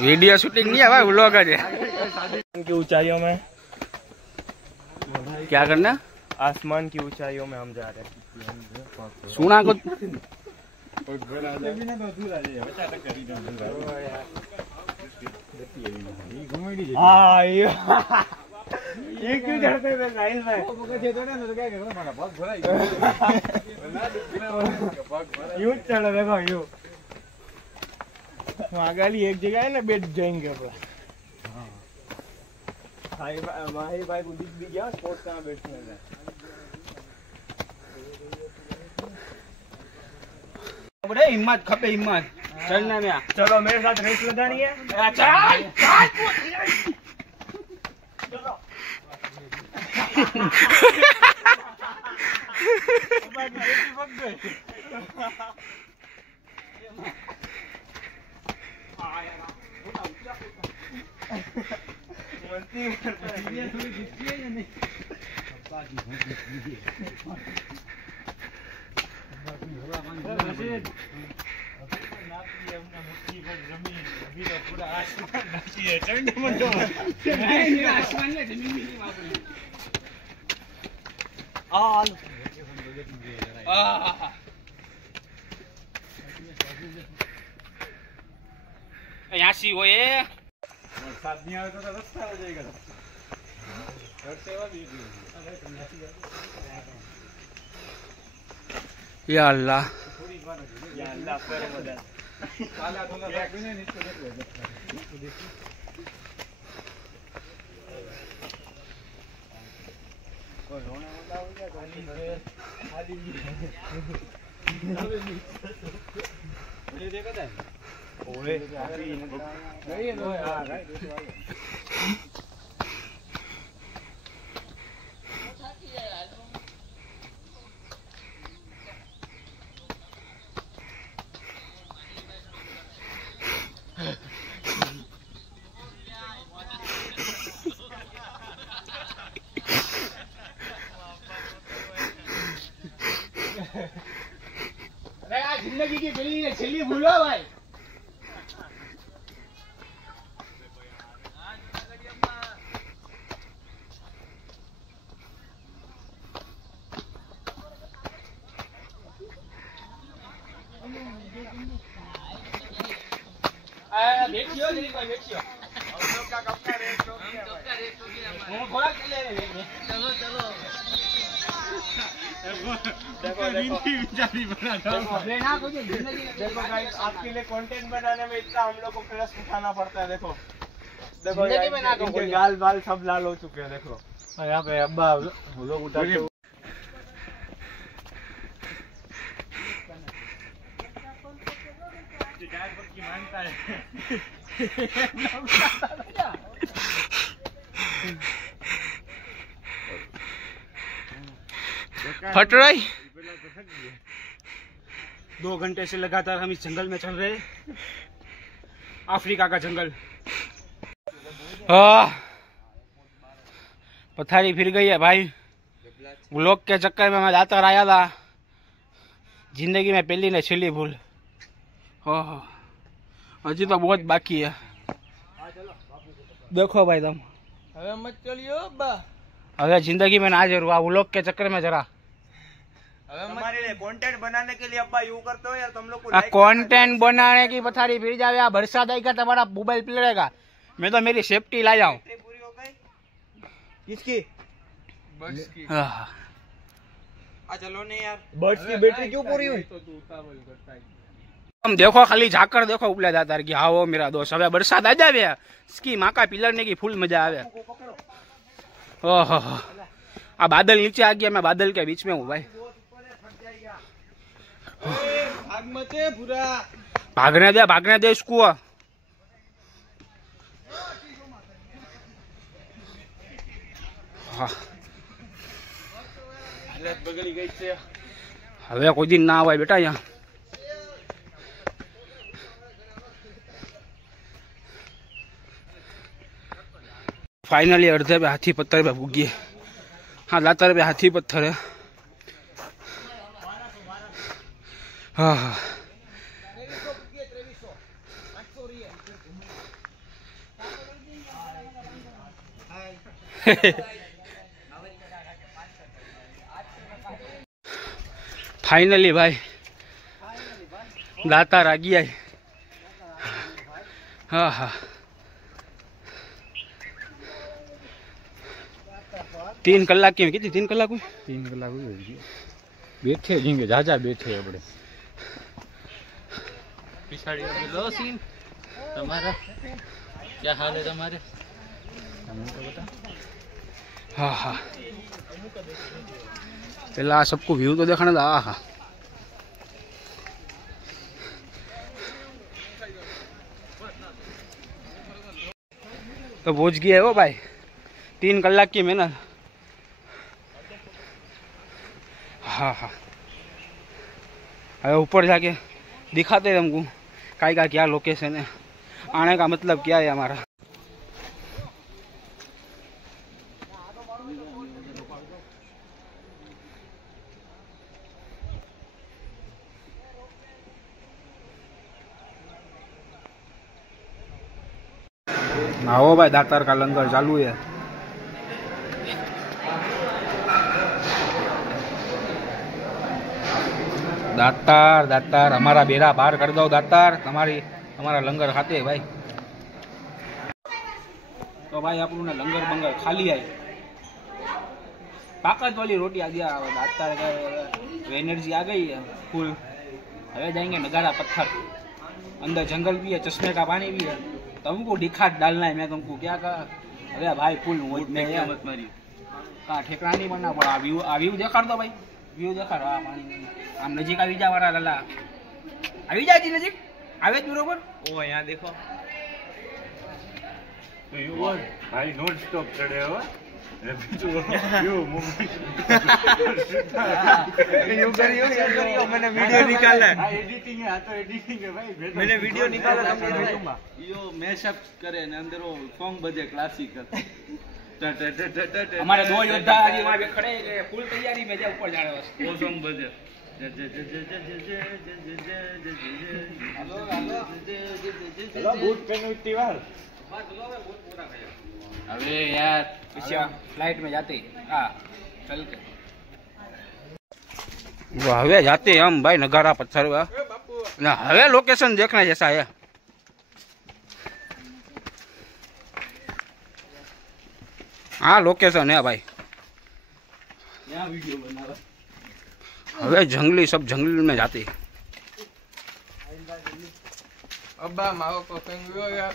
Video shooting नहीं है भाई, व्लॉग है। की ऊंचाइयों में क्या करना? आसमान की ऊंचाइयों में हम जा रहे हैं। सुना को ये क्यों चढ़ते थे साहिल भाई? यूं चढ़ देखो यूं। आगे एक जगह है ना, बैठ जाएंगे अपना। माहिर भाई को दिख भी गया स्पॉट कहाँ बैठने का। हिम्मत खपे, हिम्मत चलने में। चलो मेरे साथ रेस लगानी है। चलो यहाँ सी हो ये रास्ता हो जाएगा। या अल्लाह, जिंदगी की पहली छेली भूलो भाई। बैठियो नहीं, कोई बैठियो। हम लोग का कब का रेस हो गया? वो थोड़ा चले रहे। चलो चलो देखो गाइस, आपके लिए कंटेंट बनाने में इतना हम लोग को कष्ट उठाना पड़ता है। देखो देखो इनके गाल बाल सब लाल हो चुके हैं। देखो यहाँ पे अब्बा लोग उठाते मानता है। फट रही। 2 घंटे से लगातार हम इस जंगल में चल रहे हैं, अफ्रीका का जंगल। पथारी फिर गई है भाई। व्लॉग के चक्कर में मैं जाकर आया था। जिंदगी में पहली ने छेली भूल। हजी तो बहुत बाकी है। देखो भाई तुम હવે મત ચલિયો અબ્બા। હવે जिंदगी में ना जरूर व्लॉग के चक्कर में जरा। हमारे लिए कंटेंट बनाने के लिए अब्बा यू करते हो यार तुम लोग को। कंटेंट बनाने की पथारी फिर जावे। आ बरसात आएगा तुम्हारा मोबाइल पिलेगा। मैं तो मेरी सेफ्टी लाया हूँ। पूरी हो गई किसकी? बस की। आ चलो नहीं यार, बस की बैटरी क्यों पूरी हुई? हम देखो खाली झाकर देखो उपले जाता कि हाँ वो मेरा दोस्त। હવે बरसात आ जावे इसकी माँ का पिलरने की फुल मजा आवे। ओहो, आ बादल नीचे आ गया, मैं बादल के बीच में हूँ भाई। भाग मत है पूरा। भागने दे इसको। बगड़ी गई છે। હવે કોઈ दिन ना आवाय बेटा यहाँ। फाइनली अर्धे पे हाथी पत्थर पे भूगी। हाँ लातर पे हाथी पत्थर है। हाँ फाइनली भाई दातार आ गया है। हाँ हाँ 3 કલાક કેમ કીધી 3 કલાક 3 કલાક બેઠે જીંગે જાજા બેઠે આપણે पिछाड़ी लो सीन तुम्हारा क्या हाल है तुम्हारे हमको बता। हाँ हाँ पहला सबको व्यू तो देखने था। हाँ तो पहुंच गया है वो भाई 3 कलाक की मेहनत। हाँ हाँ अरे ऊपर जाके दिखाते हैं हमको काय का क्या लोकेशन है, आने का मतलब क्या है हमारा। आओ भाई दातार का लंगर चालू है। दातार दातार हमारा बेड़ा पार कर दो दातार, हमारा लंगर खाते है भाई। तो भाई आप लोगों ने लंगर बंगर खा लिया है, ताकत वाली रोटी आ गया। दातार का एनर्जी आ गई है फुल। अरे जाएंगे नगारा पत्थर, अंदर जंगल भी है, चश्मे का पानी भी है। तुमको दिखा डालना है, मैं तुमको क्या कहा। अरे भाई फुल मत मारी कहा ठेकड़ा नहीं बनना पड़ा। व्यू देखा दो भाई, व्यू देखा रहा पानी आम नजीक આવી જા વાળા લાલા આવી જાય જી નજીક આવે જ બરોબર। ओ यहाँ देखो तो भाई नॉन स्टॉप चढ़े हो मैंने वीडियो निकाला है। एडिटिंग है तो एडिटिंग है भाई, मैंने वीडियो निकाला तुमको भेजूंगा। यो मैशअप करे ने अंदर वो सॉन्ग बजे क्लासिकल। हमारे 2 योद्धा आज वहां पे खड़े हैं, फुल तैयारी में जा ऊपर जाने वास्ते। वो सॉन्ग बजे हेलो बूट पहनो इतनी बार। अबे यार पीछे फ्लाइट में जाते हाँ चल के वो हवे जाते हम भाई नगारा पत्थर ना। हवे लोकेशन देखना जैसा है। हाँ लोकेशन है भाई, यहाँ वीडियो बना रहा। हवे जंगली सब जंगल में जाते। अब्बा मारो पसंद यार,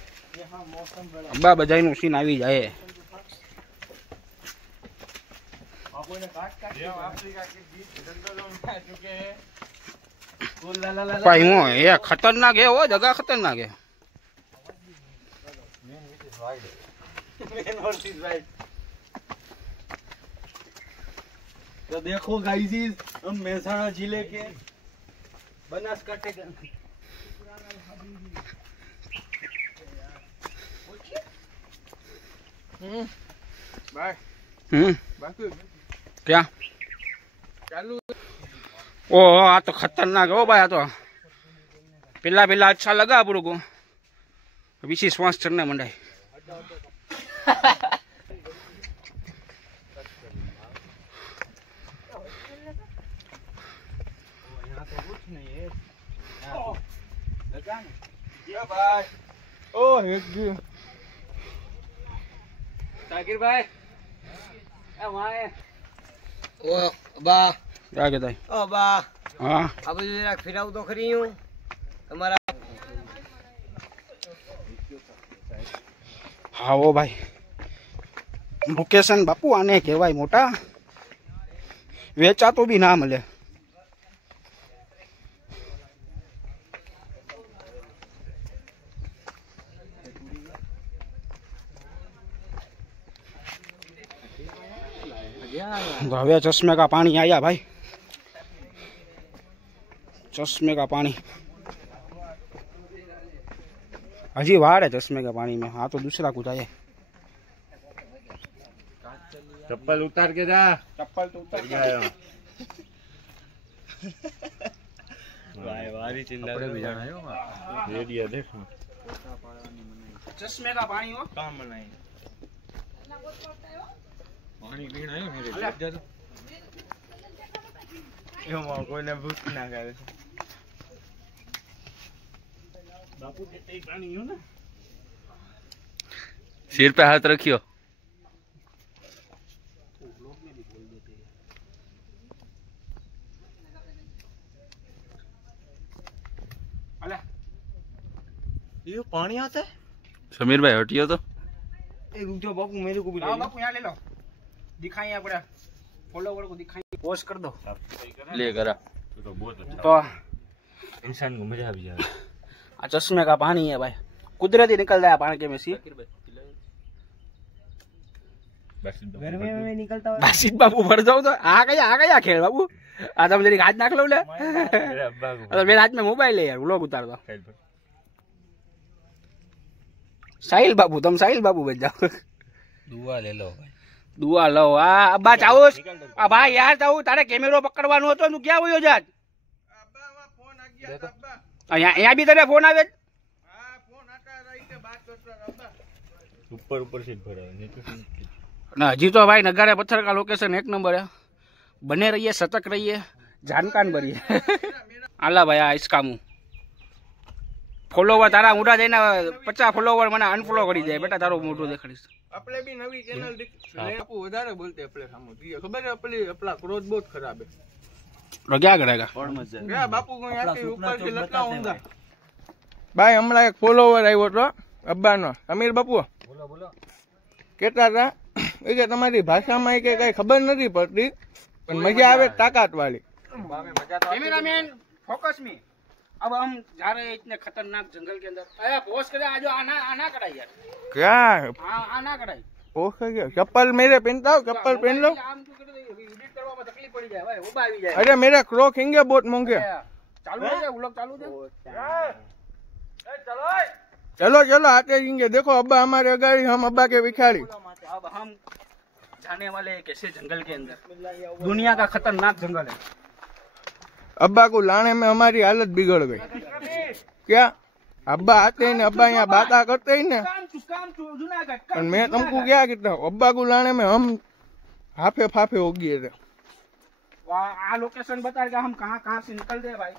अब्बा बजाई नु सीन આવી જાય। भाई वो ये खतरनाक है, वो जगह खतरनाक है। तो देखो गाइस हम मेहसाणा जिले के बनासकांठे क्या चालू। ओ आ तो खतरनाक है भाई। आ तो पहला अच्छा लगा पूरे को, बीसी श्वास चढ़ने मंडाई। ओ साकिर भाई वहाँ है। ओ बा क्या कहता है? ओ बा हाँ अब जरा फिराऊ तो खरी हूँ તમારા। हाँ वो भाई लोकेशन बापू आने कहवाय मोटा, वेचा तो भी ना मिले। हवे चश्मे का पानी आया भाई, चश्मे का पानी हजी वार है चश्मे का पानी में। हाँ तो दूसरा कुछ आया। चप्पल उतार के जा, चप्पल तो उतार के भाई वारी चिल्ला कपड़े भी जाना है वहां। रेडियो देख चश्मे का पानी हो काम बनाई पानी पीना है मेरे लग जा तो यो मां कोई ने भूख ना करे बापू के पानी हो ना सिर पे हाथ रखियो ये पानी आता है समीर भाई हटियो तो रुक जाओ बापू मेरे को भी ले लो बापू यहाँ ले लो दिखाइए अपने फॉलोवर को दिखाइए पोस्ट कर दो ले करा तो बहुत अच्छा तो इंसान को मजा भी आ आ चश्मे का पानी है भाई कुदरती निकल रहा है पानी में से गर्मी में निकलता है बासित बाबू भर जाओ तो आ गया खेल बाबू आ तुम जरी हाथ नाख लो ले मेरे अब्बा को मेरे हाथ में मोबाइल है यार व्लॉग उतार दो साहिल बाबू तुम साहिल बाबू बन जाओ दुआ ले लो भाई दुआ लो आ अब्बा चाहो आ भाई यार चाहो तारे कैमरो पकड़वानो હતો તું ક્યાં વયો જાત अब्बा वहां फोन आ गया था अब्बा અહીંયા भी તને फोन આવે हां फोन आता रही के बात करता अब्बा ऊपर से भरा नीचे ना हजी तो भाई नगारे पत्थर का लोकेशन एक नंबर है बने रहिए सतर्क रहिए जानकान भरिए आला भाई आ इसका मुंह फॉलोवर तारा मोटा जઈને 50 ફોલોવર મને અનફોલો કરી દે બેટા તારો મોટું દેખાડીશ આપણે બી નવી ચેનલ આપો વધારે બોલતે આપણે સામો ખબર है अपना क्रोध बहुत खराब है तो क्या करेगा क्या बापू को यहाँ के ऊपर से लटकाऊंगा भाई हमारा एक फॉलोवर આવ્યો તો અબ્બાનો અમીર બાપુ બોલો કેતા હતા એ કે તમારી ભાષામાં કે કઈ ખબર નથી પડતી પણ મજા આવે તાકાત વાળી कैमरामैन फोकस में अब हम जा रहे हैं इतने खतरनाक जंगल के अंदर अरे पोस्ट करे आज आना कढ़ाई यार क्या आना कढ़ाई ओह गया चप्पल मेरे पहनता हूँ चप्पल पहन लो आम क्यों करे एडिट करवा में तकलीफ पड़ी जाए भाई उबा આવી જાય अरे मेरा क्रो खेंगे बहुत महंगे चालू है व्लॉग चालू है चलो चलो आते जाएंगे देखो अब्बा हमारे अगाड़ी हम अब्बा के बिखाड़ी अब हम जाने वाले एक ऐसे जंगल के अंदर दुनिया का खतरनाक जंगल है अब्बा को लाने में हमारी हालत बिगड़ गई क्या अब्बा आते ही ने अब्बा यहाँ बातें करते ही ने और मैं तुमको क्या कहता हूँ अब्बा को लाने में हम हाफे फाफे हो गए थे आ लोकेशन बता के हम कहाँ से निकलते हैं भाई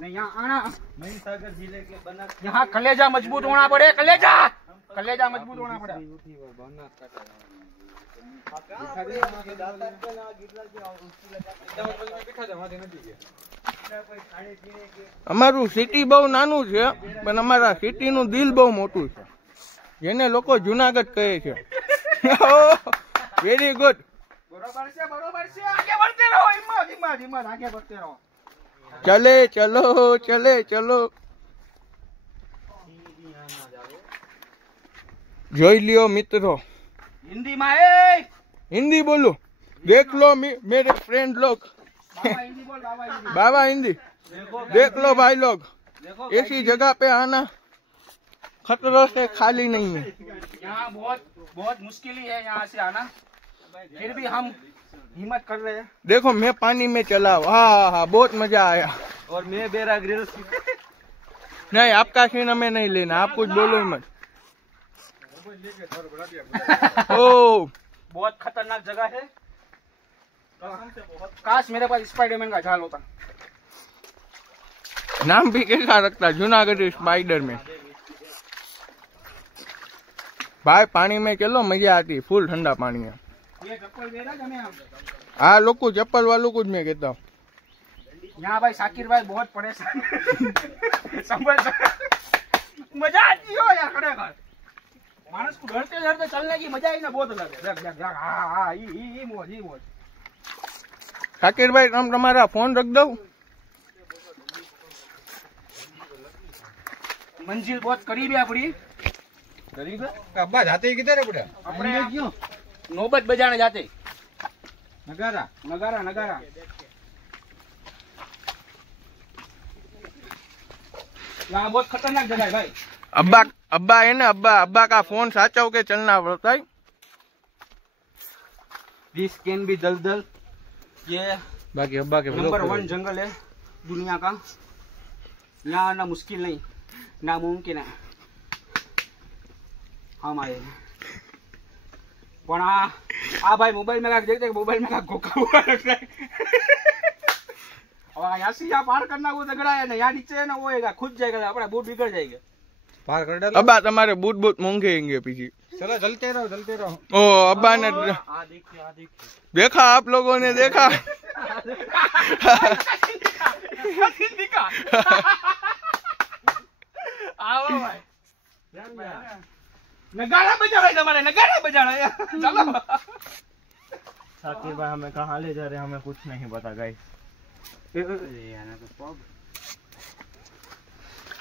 नहीं यहाँ आना सागर जिले के बना यहाँ कलेजा मजबूत होना पड़े कलेजा मजबूत होना पड़े અમારું સિટી બહુ નાનું છે પણ અમારા સિટી નું દિલ બહુ મોટું છે જેને લોકો જુનાગઢ કહે છે વેરી ગુડ बरोबर से आगे बढ़ते रहो हिम्मत आगे बढ़ते रहो चले चलो चले चलो જોઈ લ્યો મિત્રો हिंदी में ए हिंदी बोलो देख लो मेरे फ्रेंड लोग बाबा हिंदी बोल बाबा बाबा हिंदी देख लो भाई लोग ऐसी जगह पे आना खतरों से खाली नहीं है यहाँ बहुत मुश्किल ही है यहाँ से आना फिर भी हम हिम्मत कर रहे हैं देखो मैं पानी में चला हाँ हाँ बहुत मजा आया और मैं बेरा ग्रिल्स नहीं आपका सीन हमें नहीं लेना आप कुछ बोलो ही मत ओ बहुत खतरनाक जगह है काश मेरे पास स्पाइडरमैन का जाल होता नाम भी कैसा रखता जूनागढ़ स्पाइडर में भाई पानी में चलो मजा आती फुल ठंडा पानी है ये चप्पल दे रहा हमें हाँ लोग को चप्पल वालों को मैं कहता हूँ यहाँ भाई शाकिर भाई बहुत परेशान मजा आती हो यार खड़े मानस को डरते डरते चलने की मजा ही ना बहुत अलग है हाँ ये मोज शाकिर भाई तुम तुम्हारा फोन रख दो मंजिल बहुत करीब है अपनी करीब अब्बा जाते किधर है बुढ़ा अपने क्यों नौबत बजाने जाते नगारा नगारा यहाँ बहुत खतरनाक जगह है भाई अब्बा है ना अब्बा का फोन साचो के चलना पड़ता है दिस कैन बी दलदल ये बाकी अब्बा के नंबर 1 जंगल है दुनिया का यहाँ आना मुश्किल नहीं नामुमकिन है हम आए पण आ भाई मोबाइल में देखते मोबाइल में गोखा हुआ लगता है। अब यहाँ से यहाँ पार करना वो झगड़ा है ना, यहाँ नीचे है ना वो है खुद जाएगा, अपना बूट बिगड़ जाएगा। पार कर डालो। अब्बा तुम्हारे बूट बहुत महंगे होंगे पीछे। चलो चलते रहो चलते रहो। ओ अब्बा ने देखा, आप लोगों ने देखा। आओ भाई नगाड़ा बजाना तुम्हारे, नगाड़ा बजाना। चलो साकिब भाई हमें कहाँ ले जा रहे हैं हमें कुछ नहीं पता गाइस।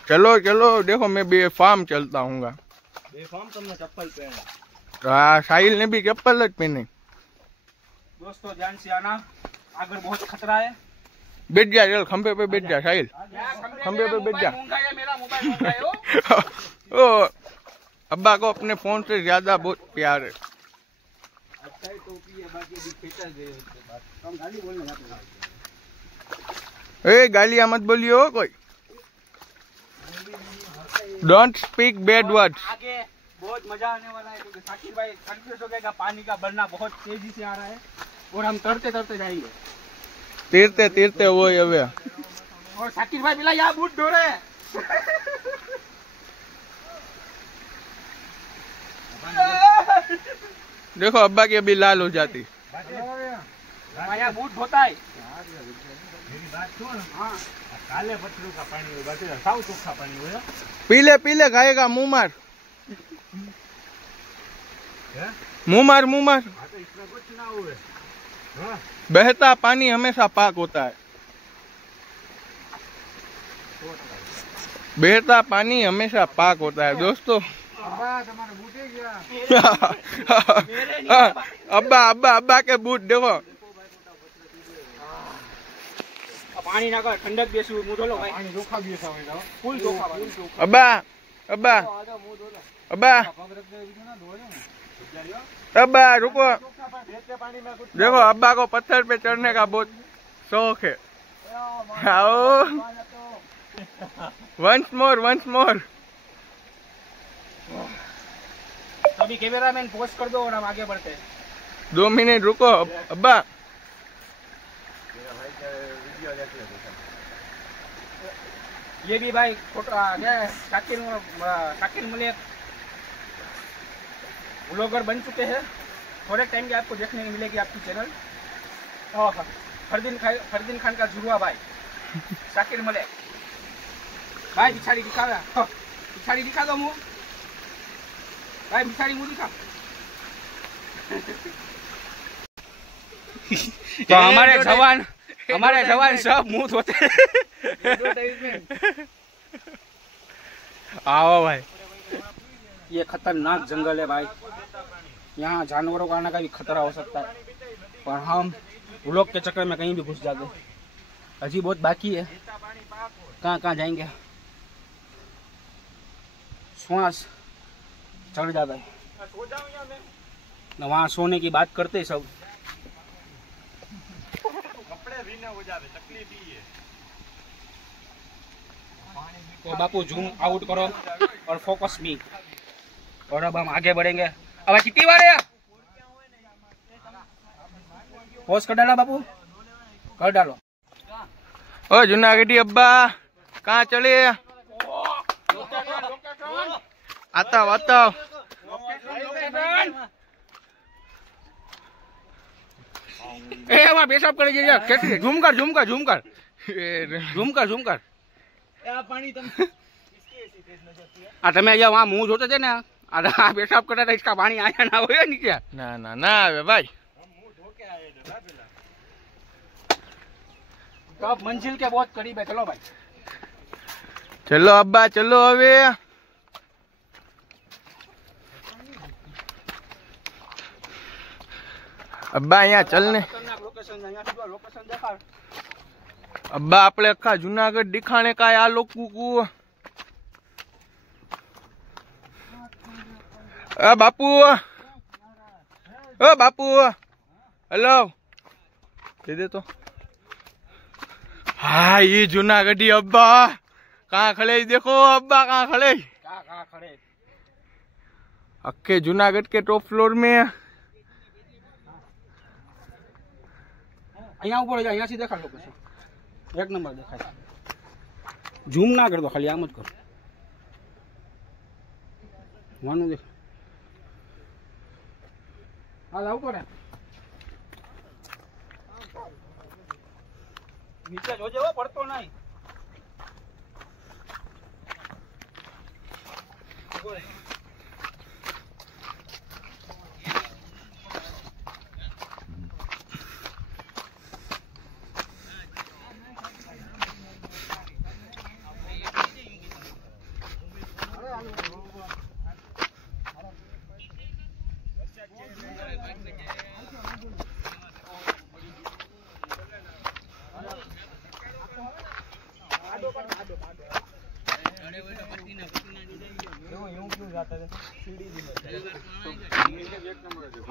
चलो चलो देखो मैं बेफाम चलता हूँ। बेफाम तुमने चप्पल पहना। हाँ साहिल ने भी चप्पल ज पहनी। दोस्तों ध्यान से आना, आगे बहुत खतरा है। बैठ जा, चल खंबे पे बैठ जा साहिल, खंबे पे बैठ जा। मेरा मोबाइल ओ अब्बा को अपने फोन से ज्यादा बहुत प्यार है। ए गालियां मत बोलियो कोई। Don't speak bad words. आगे बहुत मजा आने वाला है क्योंकि साकिब भाई कंफ्यूज हो गया, पानी का बढ़ना बहुत तेजी से आ रहा है और हम तरते तरते जाएंगे। तीरते तीरते वो हवे। और साकिब भाई मिला यहाँ बूट धो रहे हैं। देखो अब्बा की अभी लाल हो जाती। यहाँ बूट धोता है। मेरी बात सुन। हाँ काले पत्थरों का पानी हो, बाकी साफ सूखा पानी हो। पीले पीले खाएगा, मुंह मार मुंह मार मुंह मार। तो इसमें कुछ ना हुए। हाँ? बहता पानी हमेशा पाक होता है। बहता पानी हमेशा पाक होता है दोस्तों। तुम्हारे बूटे गया। अब्बा अब्बा अब्बा के बूट देखो। पानी ना कर ठंडक बेसी मुंह धो लो भाई। पानी जोखा भी ऐसा होगा। फुल धोखा भाई। अब्बा अब्बा अब्बा अब्बा रुको। देखो अब्बा को पत्थर पे चढ़ने का बहुत शौक है। आओ वंस मोर। अभी कैमरामैन पोस्ट कर दो और हम आगे बढ़ते हैं। 2 मिनट रुको अब्बा। ये भी भाई शाकिर मलिक ब्लॉगर बन चुके हैं। थोड़े टाइम के आपको देखने को मिलेगी आपकी चैनल। फरदीन खान का जुड़वा भाई शाकिर मलिक भाई। पिछाड़ी दिखा रहा, पिछाड़ी दिखा दो मुंह भाई, पिछाड़ी मुंह दिखा। तो हमारे जवान सब मुंह धोते। आओ भाई, ये खतरनाक जंगल है भाई, यहाँ जानवरों का आने का भी खतरा हो सकता है, पर हम व्लॉग के चक्कर में कहीं भी घुस जाते। अजी बहुत बाकी है, कहाँ जाएंगे, श्वास चढ़ जाता है। वहाँ सोने की बात करते सब। तो बापू जूम आउट करो और फोकस मी, और अब हम आगे बढ़ेंगे। अब कितनी बार है पोस्ट कर डाला बापू, कर डालो। ओ जूनागढ़ी अब्बा कहाँ चले? आता ए वहाँ पेशाब कर दीजिए। कैसे झूम कर पानी तुम તમે वहाँ मुंह धोते थे ना, पेशाब करता था, इसका पानी आया ना हो नीचे। ना आवे भाई। तो अब मंजिल के बहुत करीब है, चलो भाई। चलो अब्बा चलो अवे। अब्बा यहाँ चलने। अब्बा अपने अखा जूनागढ़ दिखाने का आ लोग बापू हेलो दे तो। हाँ ये जूनागढ़ी अब्बा कहाँ खड़े, देखो अब्बा कहाँ खड़े। अक्के जूनागढ़ के टॉप फ्लोर में અહીંયા ઉપર જાય, અહીંયાથી દેખાડ લોકેશન એક નંબર દેખાય. ઝૂમ ના કરતો, ખાલી આમ જ કરો. વાનું દેખ. હાલ આવું કરે. નીચે જોજે હો, પડતો નહીં.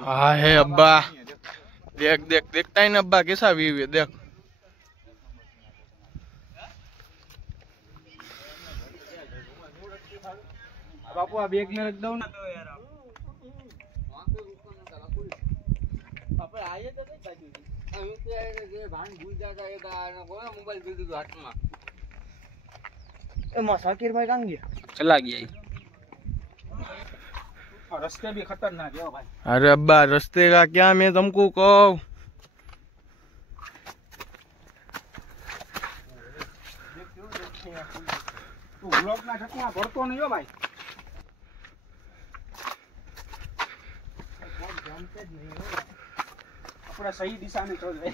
हाँ है अब्बा, देख देख देखता ही ना अब्बा कैसा व्यू है, देख बापू अब एक में रख दो ना. शाकिर भाई कहाँ गया? चला गया. और रास्ते भी खतरनाक है भाई. अरे अब्बा रास्ते का क्या मैं तुमको कहूँ. तू ब्लॉक ना ढकना पड़तो नहीं हो भाई. अपना सही दिशा में चल रहे.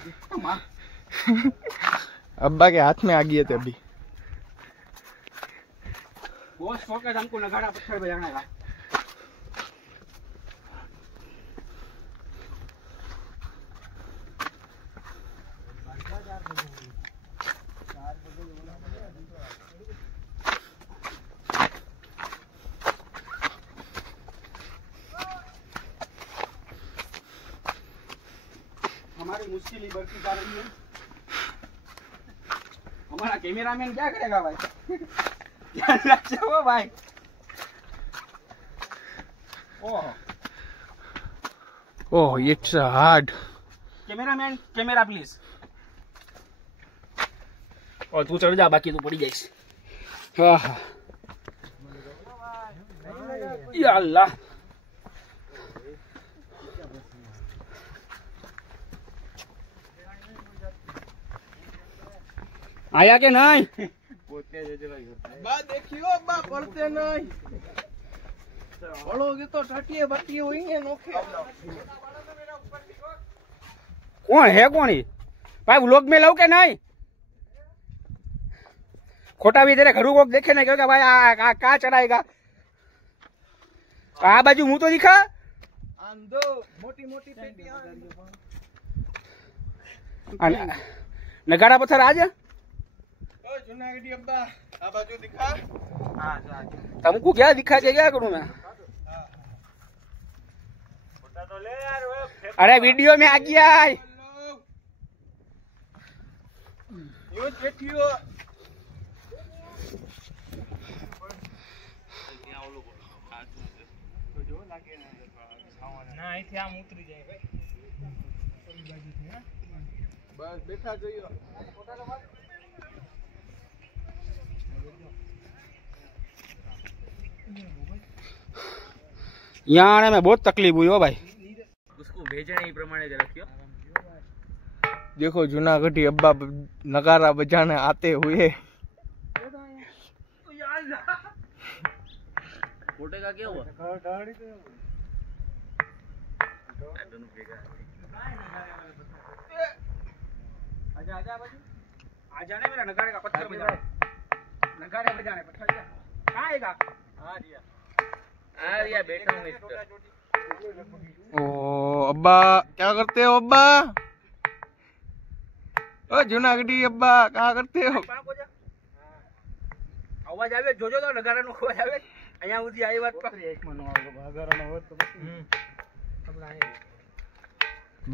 अब्बा के हाथ में आ गए थे अभी. बहुत शौक है हमको नगाड़ा पत्थर बजाने का. हमारी मुश्किल बढ़ती जा रही है. हमारा कैमरामैन क्या करेगा भाई. ध्यान रखो भाई. Oh oh it's hard. Cameraman camera please. और तू चढ़ जा, बाकी तू पड़ी जाइस. हाँ या अल्लाह. आया के नहीं. अब्बा देखियो अब्बा पड़ते नहीं. पड़ोगे तो टाटिए बाटिए होंगे नोखे. कौन है कौन ही भाई. व्लॉग में लो के नहीं. खोटा भी तेरे घरों को देखे नहीं क्योंकि भाई कहाँ चढ़ाएगा. आ बाजू मुंह तो दिखा. मोटी मोटी पेटियां. नगाड़ा पत्थर आज जूनागढ़ी अब्बा आ बाजू दिखा. तुमको क्या दिखा के क्या करूं मैं. तो ले यार वो अरे वीडियो में आ गया. यूं बैठियो. ना અહીંથી આમ ઉતરી જાય ભાઈ. बस बैठा જોઈએ. यहाँ आने में बहुत तकलीफ हुई हो भाई. उसको भेजना ही प्रमाणे से रखियो. देखो जूनागढ़ी अब्बा नगारा बजाने आते हुए. फोटो का क्या हुआ? आजा आजा बाजू. आजा ने मेरा नगाड़े का पत्थर बजाने. नगाड़े बजाने पत्थर क्या कहाँ आएगा. आ रिया बैठा हूँ इस पर. ओ अब्बा क्या करते हो अब्बा. ओ जूनागढ़ी अब्बा क्या करते हो. अवाज आवे जोजो तो नगाड़ा नो अवाज आवे. અહીંયા સુધી આવી વાત પર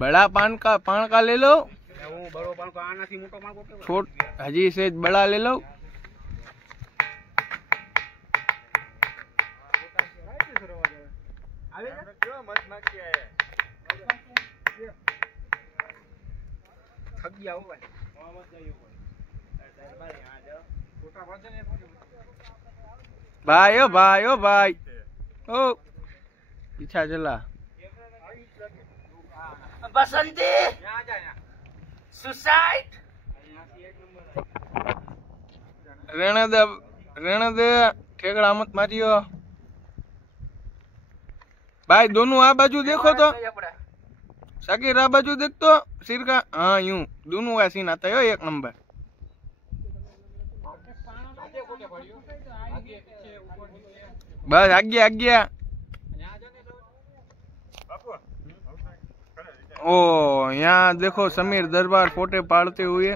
बड़ा पान का ले लो. હું બડો પાણ કો આનાથી મોટો પાણ કો કેવો. छोट हजी से बड़ा ले लो. આવે મત નાખી આયા. थक गया हो भाई। भाई ओ भाई ओ भाई ओ पीछा चला बसंती सुसाइड रहने दे ठेकड़ा मत मारियो भाई। दोनों आ बाजू देखो तो शाकिर आ बाजू देख तो सिर का हाँ यूं दोनों का सीन आता है हो, एक नंबर। बस आगे आगे ओ यहाँ देखो समीर दरबार फोटे पाड़ते हुए।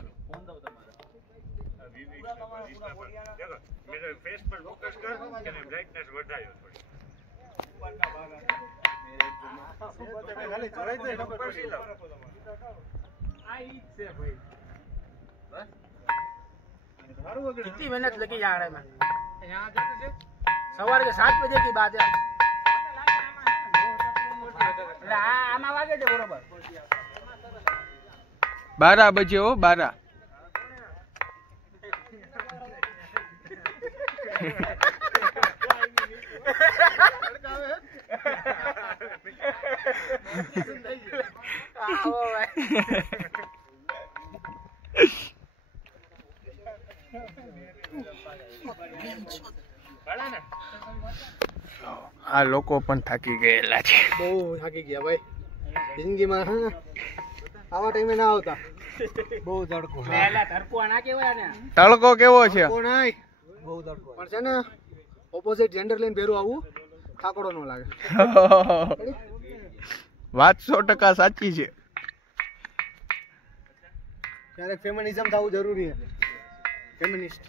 फेस पर फोकस कर કે બ્રાઇટનેસ વધાયો થોડી। कितनी मेहनत लगी जा रहा है मैं सवार के 7 बजे की बात है। आमा वागे છે બરોબર 12 बजे हो 12 આ લોકો પણ થાકી ગયેલા છે। બહુ થાકી ગયા ભાઈ જિંદગીમાં આવા ટાઈમે ના આવતા બહુ તડકો પહેલા તડકો ના કહેવાય ને તડકો કેવો છે કોણ આય બહુ તડકો પણ છે ને ઓપોઝિટ જેન્ડર લઈને ભેરું આવું થાકડો ન લાગે વાત 100% સાચી છે। ક્યારેક ફેમિનિઝમ થવું જરૂરી છે ફેમિનિસ્ટ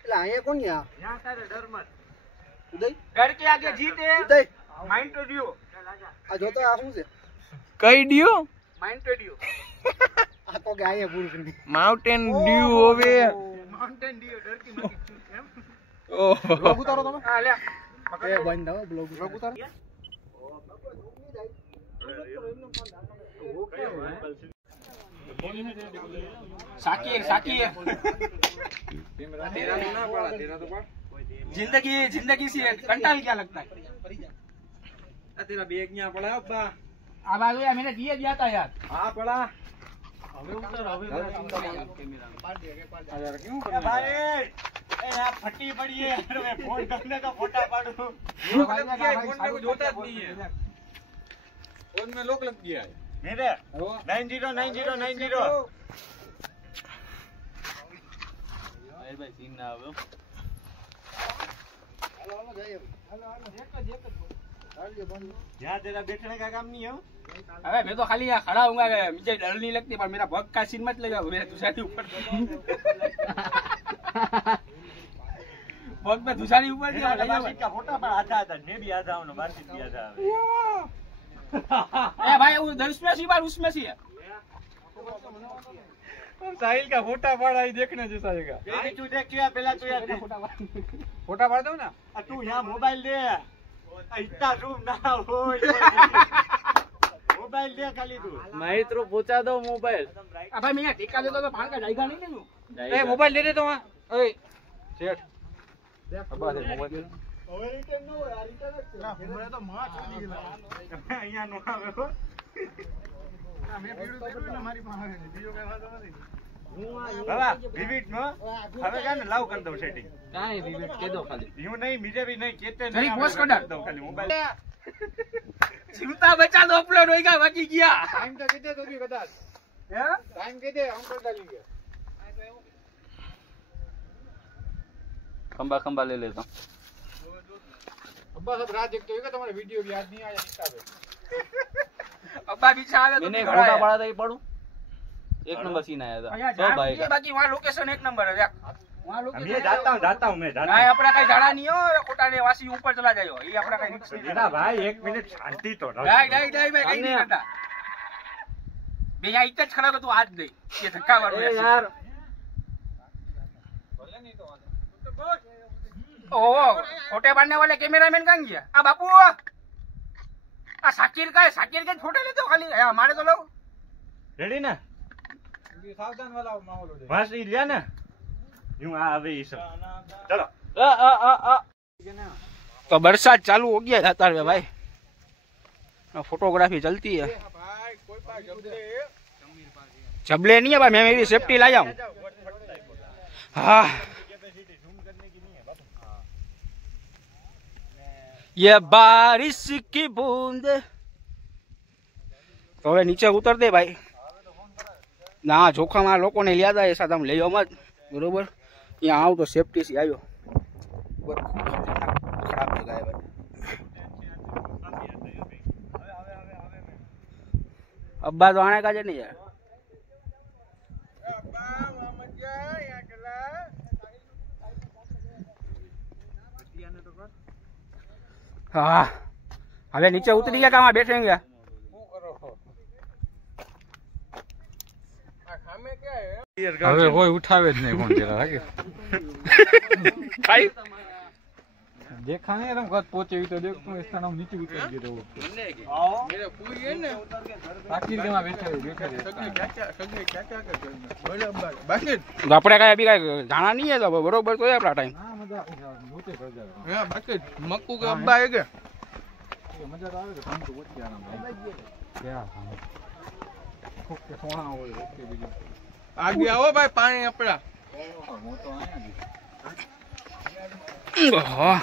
એટલે અહીંયા કોણ ગયા ઉદય डर के आगे जीत है ઉદય माइंड टू ड्यू આ જોતો આ શું છે કઈ ડ્યુ माइंड टू ड्यू આ તો કે અહીંયા પૂરું કરી માઉન્ટેન ડ્યુ હોવે माउंटेन ड्यू डर की मत एम ઓહ બ્લોગ ઉતારો તમે हां ले એ બંધ આવો બ્લોગ ઉતારો साकी साकी जिंदगी जिंदगी से कंटाल क्या लगता है तेरा बैग यहाँ पड़ा है अब्बा। अब आ गया मैंने दिए दिया था यार हाँ पड़ा। ભાઈ એ આ ફટી પડી है यार मैं फोन करने का फोटा पाडू फोन में कुछ होता नहीं है। फोन में लोक लग गया है। मेरे 909090 भाई सीन ना आवे। यहाँ तेरा बैठने का काम नहीं है अबे मैं तो खाली यहाँ खड़ा हूँगा मुझे डर नहीं लगती पर मेरा भग का सीन मत लगा मेरे तुषारी ऊपर भग में तुषारी ऊपर बातचीत का फोटा पर आता था मैं भी आता हूँ बातचीत भी आता है ए भाई वो उसमें सी बार उसमें सी है साहिल का फोटा पड़ा ही देखने जैसा जगह। तू देख क्या पहला तू यार फोटा पड़ दो ना। तू यहाँ मोबाइल दे इतना जूम ना हो मोबाइल दे खाली तू माइत्रो पहुंचा दो मोबाइल। अब भाई मैं यहाँ टेका देता तो भाड़ का जाएगा नहीं ले लूं ए मोबाइल दे दे तो वहाँ। ओए सेठ अब्बा से मोबाइल दे दो। અહીંયા નો આવે હો बाबा विविट नो હવે કાને લાવ કરી દઉં સેટિંગ काहे विवेक के दो खाली। यूं नहीं बीजे भी नहीं केते जरी नहीं पोस्ट कर दो खाली मोबाइल चिंता बचा दो अपलोड होएगा बाकी क्या ટાઈમ તો કીધે તો બી કદાચ हैं ટાઈમ કીધે हम कर डालेंगे खंबा खंबा ले लेता हूँ। अब्बा सब रात देखते होगा तुम्हारे वीडियो भी याद नहीं आया इंस्टा पे अब्बा पीछे आवे तो मैंने एक खड़ा फोटा है। पड़ा था ये पढ़ू। एक नंबर सीन आया था। અહીંયા सब झाड़ भाई नहीं है, का। बाकी वहाँ लोकेशन एक नंबर है देख वहाँ हम लोकेशन ये जाता हूं मैं जाता ना हूं अपना कहीं झाड़ा नहीं हो खोटा नहीं वासी ऊपर चला जाओ ये अपना कहीं रिक्स नहीं मेरा भाई एक मिनट शांति तो रख नहीं नहीं नहीं मैं कहीं नहीं करता मैं यहाँ इतना खड़ा हो तू आज दे ये धक्का मारो ए यार ओ फोटे मारने वाले कैमरामैन कहाँ गया आ बापू साकिर का फोटो ले दो खाली हमारे तो लोग રેડી ને सावधान वाला माहौल हो जाए। વાસી લ્યા ને यूं આવે ઈ सब चलो तो बरसात चालू हो गया जाता है भाई, फोटोग्राफी चलती है। ભાઈ કોઈ પાસે જબલે जबले नहीं है भाई, मैं मेरी सेफ्टी ला जाऊं। हाँ ये बारिश की बूंद तो હવે નીચે ઉતર દે ભાઈ ના જોખમ આ લોકોને લ્યા હતા એસા તમે લઈ મત બરોબર। यहाँ આવું તો સેફટી થી આવ્યો खराब जगह है भाई। अब्बा तो आने का जे नहीं यार। हाँ હવે નીચે ઉતરી ગયા કામાં બેઠेंगे। હવે કોઈ ઉઠાવે જ નહીં, કોણ પેલા લાગે ખાઈ देखा नहीं तुम कद पहुंचे तो देख तुम इस तरह नीचे उतर गए तो मेरे पूरी है ना आखिर के में बैठे सगळे क्या करते बोलो बाकी આપણે કાંઈ અભી કાંઈ જાણા નહીં है तो बरोबर तो है अपना टाइम। हाँ मजा नीचे कर जाएगा हां बाकी मक्कू के अब्बा है के मजा तो आएगा काम तो बहुत आराम क्या खूब के सोना हो ओके बीजू आगे आओ भाई पानी अपना वो तो आया जी हाँ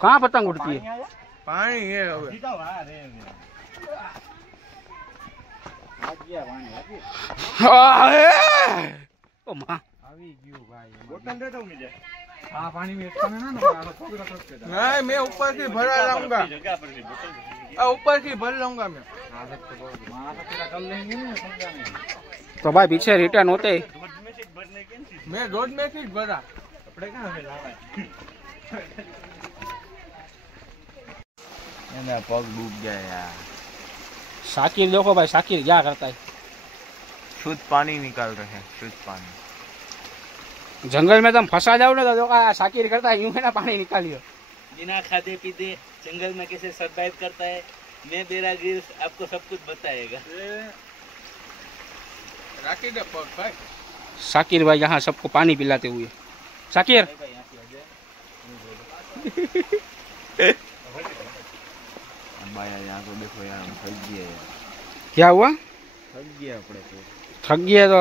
कहाँ पतंग उड़ती है? पानी है अब ओ माँ બોટલ દેતો મુજે हाँ पानी में इतना ना ना पकड़ा सकते नहीं मैं ऊपर से भरा लाऊंगा જગ્યા પર થી બોટલ ऊपर से भर लाऊंगा मैं वहाँ से पूरा कर लेंगे ना समझा नहीं तो भाई पीछे रिटर्न होते ही રોજ में से ભરને કેમ છે मैं रोड में से भरा આપણે કહાં સે લાવા એના પગ ડૂબ ગયા યાર शाकिर देखो भाई शाकिर क्या करता है। शुद्ध पानी निकाल रहे हैं शुद्ध पानी जंगल में तुम फंसा जाओ ना तो देखो शाकिर करता है यूं है ना पानी निकालियो। बिना खाते पीते जंगल में कैसे सरवाइव करता है, मैं बेरा ग्रिल्स आपको सब कुछ बताएगा। राखी दे पग भाई शाकिर भाई यहाँ सबको पानी पिलाते हुए। शाकिर अंबाया यहाँ को देखो यार हम थक गए यार क्या हुआ? थक गए अपने को थक गए तो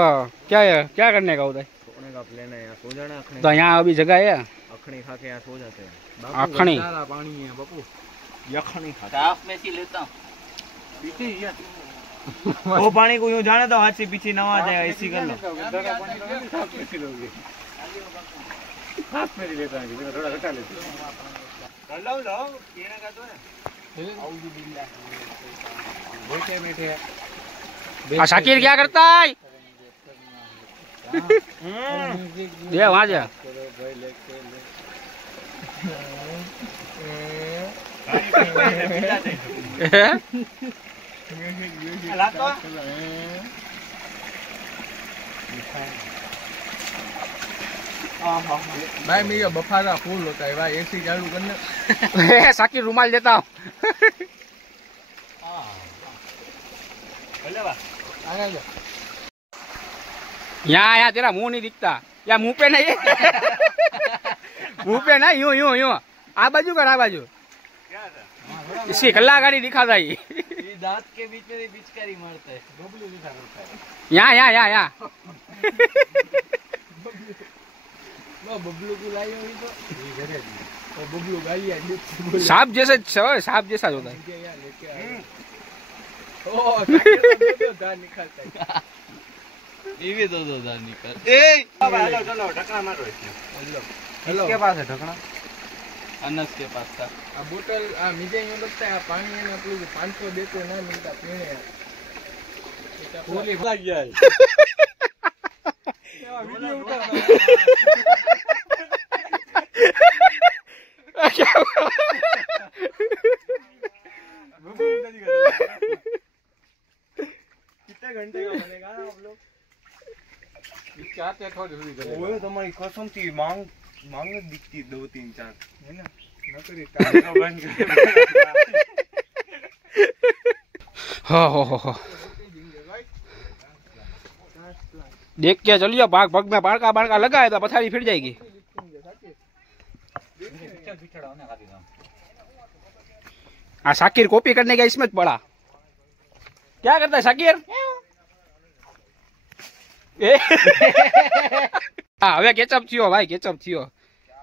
क्या है, क्या करने का होता है? सोने का प्लान है यहाँ सो जाना अखनी तो यहाँ अभी जगह है अखनी खा के यहाँ सो जाते हैं आखणी सारा पानी है बापू यखनी खा साफ में सी लेता हूँ। वो पानी को यूं जाने तो हाथ से पीछे ना आ जाएगा इसी कर लो हाथ में ही लेता है थोड़ा घटा लेते લાવ લાવ પીણા કા તો ને बैठे बैठे हाँ, शाकिर क्या करता है? दे वहाँ जा લાતો भाई मेरा बफारा फूल होता है भाई एसी चालू करने शाकिर रुमाल देता हूँ। ભલે બા आगे जा यहाँ यहाँ तेरा मुंह नहीं दिखता या मुंह पे नहीं मुंह पे ना यूं यूं यूं आ बाजू कर आ बाजू ક્યાં છે इसकी कलाकारी दिखाता ही। ये दांत के बीच में भी पिचकारी मारता है। यहाँ यहाँ यहाँ यहाँ वो बबलू को लाइयो ही तो वो बबलू गालिया सांप जैसे सांप जैसा होता है। लेके आया ओ साकिर का दो दांत निकालता है ये भी दो दांत निकाल। હાલો ચલો ઢકણા મારો हेलो किसके पास है ढकना अनस के पास था। आ बोतल आ मुझे यूं लगता है पानी है ना अपने 500 देते ना मिलता पीने फूल ही लग गया है वीडियो उठा क्या हुआ? कितने घंटे का बनेगा आप लोग इसके आते थोड़ी हुई करे ओए तुम्हारी कसम थी मांग मांग दिखती 2-3-4 है ना नकरी बन गए। हो देख के चलिए भाग भाग में बाड़का बाड़का लगाए तो पथारी फिर जाएगी। हाँ शाकिर कॉपी करने का इसमें पड़ा। क्या करता है शाकिर? हाँ હવે કેચઅપ થયો ભાઈ કેચઅપ થયો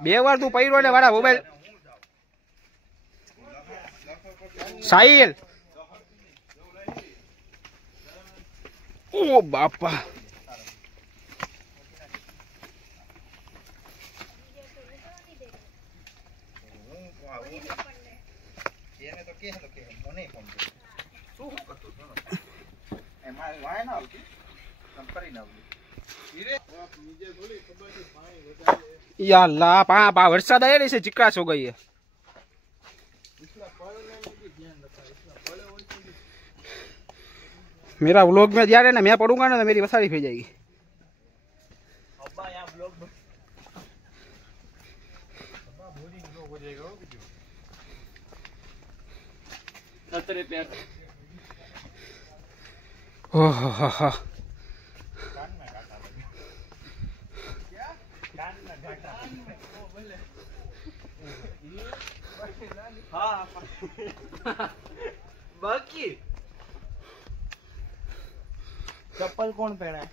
2 વાર તું પૈરો ને વાળા મોબાઈલ સાહિલ ઓ બાપા या अल्लाह पा वरसाद आया से चिकराश हो गई है। मेरा व्लॉग में यार है ना मैं पढ़ूंगा ना तो मेरी वसारी फिर जाएगी। ओह बाकी चप्पल कौन पहना है?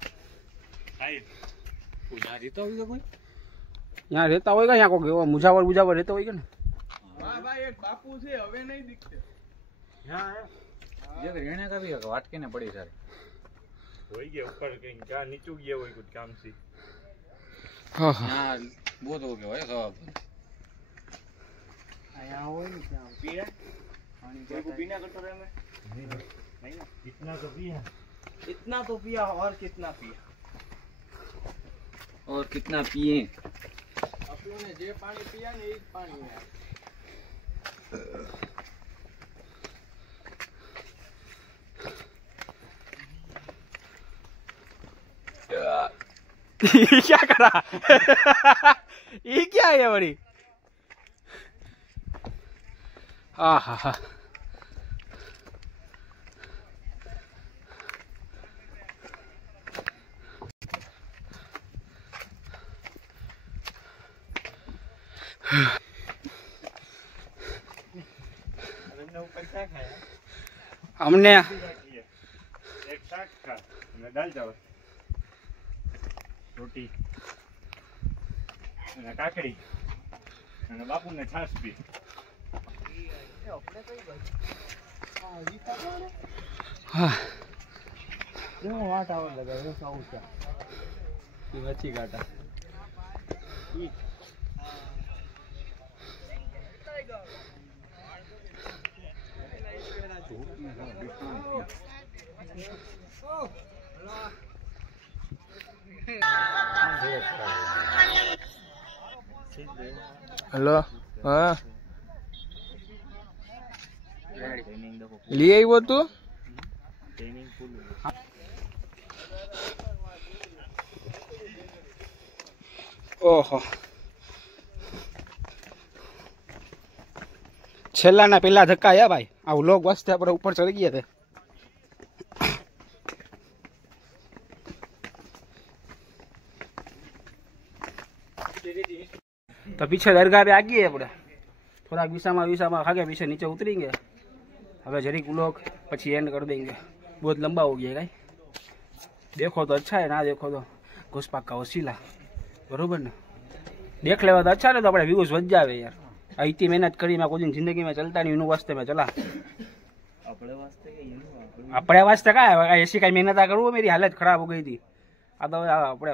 यहाँ रहता होगा यहाँ को मुजावर मुजावर रहता होगा ना। हाँ भाई एक बापू से हवे नहीं दिखते यहाँ है ये रहने का भी वाटके ने पड़ी सारे वही गया ऊपर कहीं क्या नीचे गया वही कुछ काम से यहाँ बहुत हो गया भाई सब यहाँ हो नहीं क्या पीना पानी को पीना कटोरे में नहीं ना इतना तो पिया इतना तो पिया और कितना पिया और कितना पिए अपनों ने जे पानी पिया ने एक पानी है। क्या करा ये क्या है बड़ी हाँ हाँ हाँ हमने एक शाक खा અને દાલ ચાવલ રોટી અને કાકડી અને બાપુને છાશ પી हाँ क्यों वाट आवर लगा है साउथ का ये बच्ची काटा हेलो हाँ लिए आई वो तू ओहो છેલ્લાના પેલા ધક્કા આયા ભાઈ આ વ્લોગ વાસ્તે આપણે ઉપર ચડી ગયા थे तो पीछे दरगाह पे आ गए अपने थोड़ा विसामा खा गया पीछे नीचे उतरेंगे हमें जरी व्लॉग पछी एंड कर देंगे बहुत लंबा हो गया गाई देखो तो अच्छा है ना देखो तो घुसपाक का वसीला बरोबर ने देख लेवा तो अच्छा ने तो अपने व्यूज वध जावे यार इतनी मेहनत करी मैं कोई जिंदगी में चलता नहीं वास्ते में चला अपने वास्ते का ऐसी कई मेहनत करूँ मेरी हालत खराब हो गई थी आ तो अपने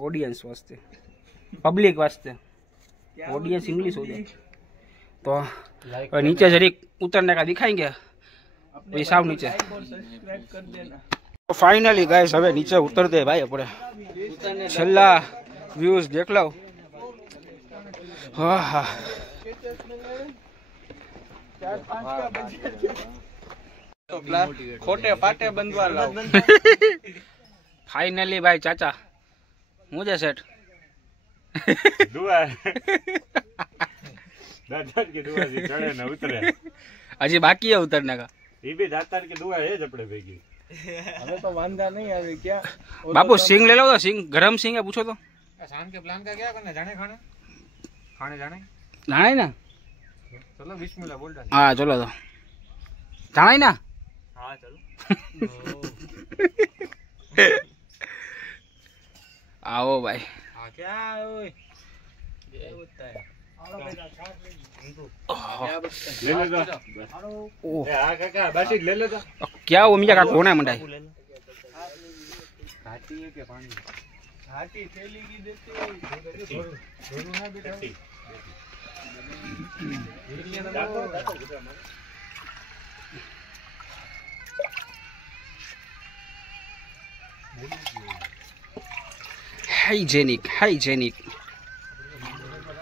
ऑडियंस वास्ते पब्लिक वास्ते ऑडियंस इंग्लिश हो जाए तो नीचे जरी उतरने का दिखाएंगे साफ नीचे तो फाइनली गाइस हमें नीचे उतरते भाई अपने छेल्ला व्यूज देख लो हाँ खोटे पाटे बंधवा लाओ फाइनली भाई चाचा मुझे सेट दुआ दातार की दुआ से चढ़े न उतरे अजी बाकी है उतरने का ये भी दातार की दुआ है जपड़े भेगी હવે તો વાંધા નહીં આવે ક્યાં बापू सिंग ले लो तो सिंग गरम सिंग है पूछो तो शाम के प्लान का क्या करना जाने खाने खाने जाने जाना ही ना चलो बिस्मिल्लाह बोल डाल हाँ चलो तो जाना ही ना हाँ चलो आओ भाई हाँ क्या ओए ये होता है ले ले जा ओह ए आ काका बासी ले ले जा क्या वो मिया का कौन है मंडाई घाटी है के पानी घाटी थैली की देते दोनों ना बेटा हाइजेनिक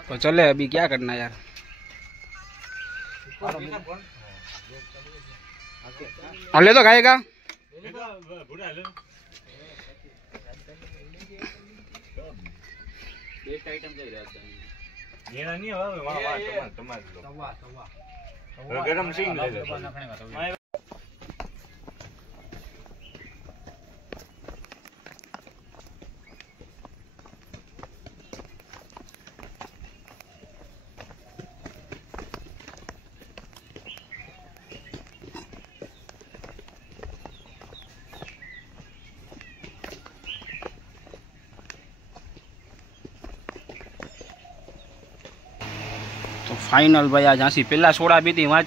तो चले अभी क्या करना यार ले तो खाएगा बुढ़ा ले बेस्ट आइटम कही रहा था ये नहीं हो वाह वाह टमाटर तवा तवा गरम सिंग ले ले तो फाइनल भाई आज यहाँ से पहला सोडा पी थी वहाँ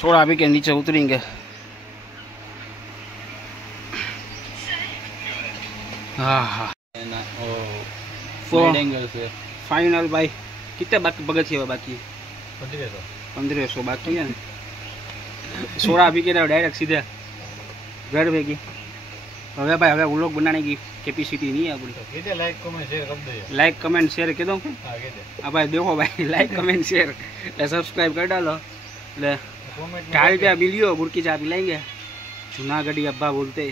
सोडा पी के नीचे उतरेंगे हाँ एंगल से फाइनल भाई कितने पगथिया बाकी 1500 बाकी है सोडा पी के डायरेक्ट सीधे घर भेगी હવે ભાઈ હવે વ્લોગ બનાવવાની की कैपेसिटी नहीं है अपनी कहते लाइक कमेंट शेयर कर दो लाइक कमेंट शेयर कह दो हां कहते हाँ भाई देखो भाई लाइक कमेंट शेयर सब्सक्राइब कर डालो कमेंट काल क्या वीडियो बुरकी चा पिलाएंगे जूनागढ़ी अब्बा बोलते